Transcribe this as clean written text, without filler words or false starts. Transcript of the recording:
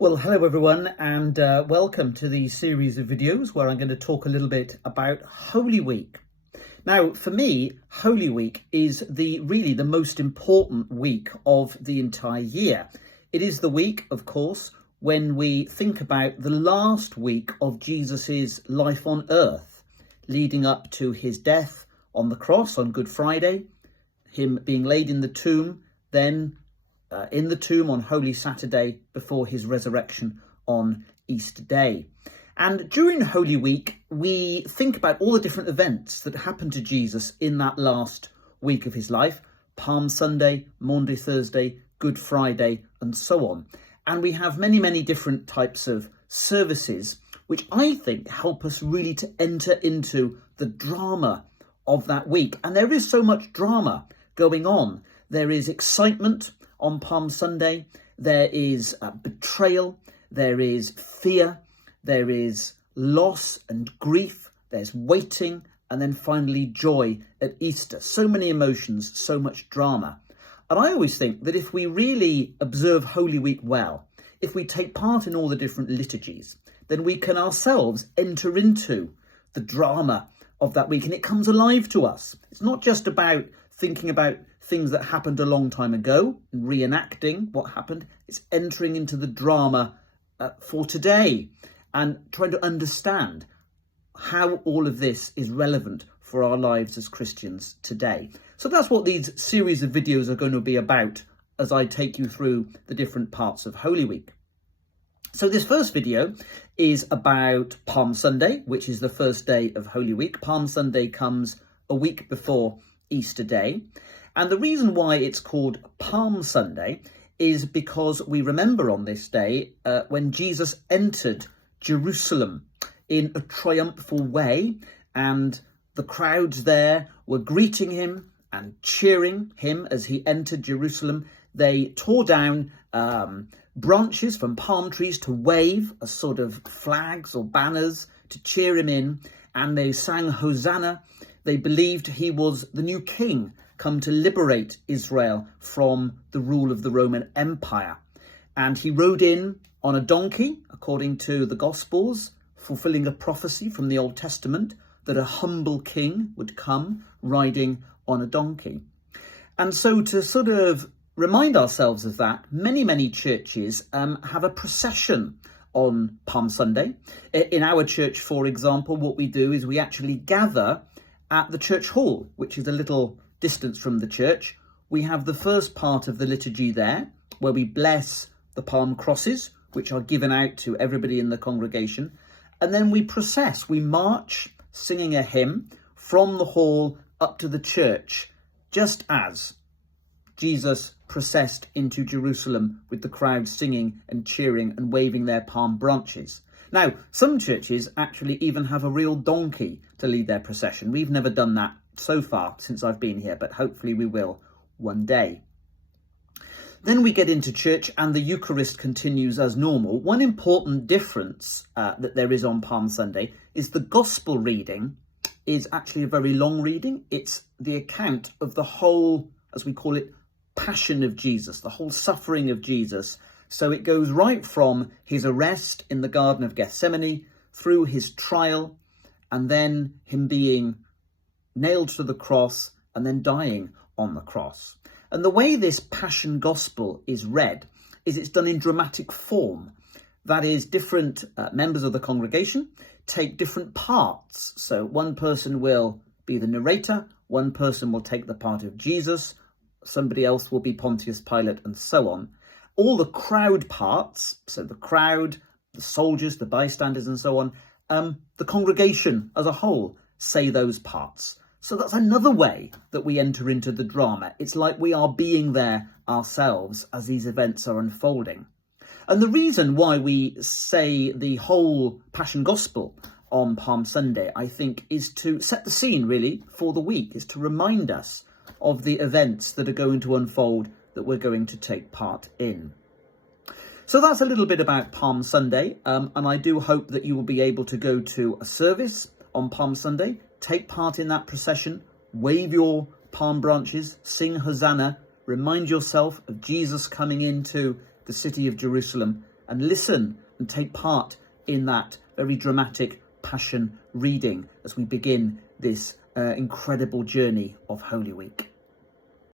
Well, hello everyone, and welcome to the series of videos where I'm going to talk a little bit about Holy Week. Now, for me, Holy Week is really the most important week of the entire year. It is the week, of course, when we think about the last week of Jesus's life on earth, leading up to his death on the cross on Good Friday, him being laid in the tomb, then in the tomb on Holy Saturday before his resurrection on Easter Day. And during Holy Week, we think about all the different events that happened to Jesus in that last week of his life: Palm Sunday, Maundy Thursday, Good Friday, and so on. And we have many, many different types of services, which I think help us really to enter into the drama of that week. And there is so much drama going on. There is excitement on Palm Sunday, there is betrayal, there is fear, there is loss and grief, there's waiting, and then finally joy at Easter. So many emotions, so much drama. And I always think that if we really observe Holy Week well, if we take part in all the different liturgies, then we can ourselves enter into the drama of that week, and it comes alive to us. It's not just about thinking about things that happened a long time ago and reenacting what happened. It's entering into the drama for today and trying to understand how all of this is relevant for our lives as Christians today. So that's what these series of videos are going to be about as I take you through the different parts of Holy Week. So this first video is about Palm Sunday, which is the first day of Holy Week. Palm Sunday comes a week before Easter Day. And the reason why it's called Palm Sunday is because we remember on this day when Jesus entered Jerusalem in a triumphal way, and the crowds there were greeting him and cheering him as he entered Jerusalem. They tore down branches from palm trees to wave as sort of flags or banners to cheer him in, and they sang Hosanna. They believed he was the new king come to liberate Israel from the rule of the Roman Empire. And he rode in on a donkey, according to the Gospels, fulfilling a prophecy from the Old Testament that a humble king would come riding on a donkey. And so to sort of remind ourselves of that, many, many churches have a procession on Palm Sunday. In our church, for example, what we do is we actually gather at the church hall, which is a little distance from the church. We have the first part of the liturgy there, where we bless the palm crosses, which are given out to everybody in the congregation. And then we process, we march, singing a hymn from the hall up to the church, just as Jesus processed into Jerusalem with the crowd singing and cheering and waving their palm branches. Now, some churches actually even have a real donkey to lead their procession. We've never done that so far since I've been here, but hopefully we will one day. Then we get into church and the Eucharist continues as normal. One important difference that there is on Palm Sunday is the Gospel reading is actually a very long reading. It's the account of the whole, as we call it, passion of Jesus, the whole suffering of Jesus. So it goes right from his arrest in the Garden of Gethsemane through his trial, and then him being nailed to the cross and then dying on the cross. And the way this Passion Gospel is read is it's done in dramatic form. That is, different members of the congregation take different parts. So one person will be the narrator, one person will take the part of Jesus, somebody else will be Pontius Pilate, and so on. All the crowd parts, so the crowd, the soldiers, the bystanders, and so on, the congregation as a whole say those parts. So that's another way that we enter into the drama. It's like we are being there ourselves as these events are unfolding. And the reason why we say the whole Passion Gospel on Palm Sunday, I think, is to set the scene, really, for the week, is to remind us of the events that are going to unfold that we're going to take part in. So that's a little bit about Palm Sunday, and I do hope that you will be able to go to a service on Palm Sunday, take part in that procession, wave your palm branches, sing Hosanna, remind yourself of Jesus coming into the city of Jerusalem, and listen and take part in that very dramatic Passion reading as we begin this incredible journey of Holy Week.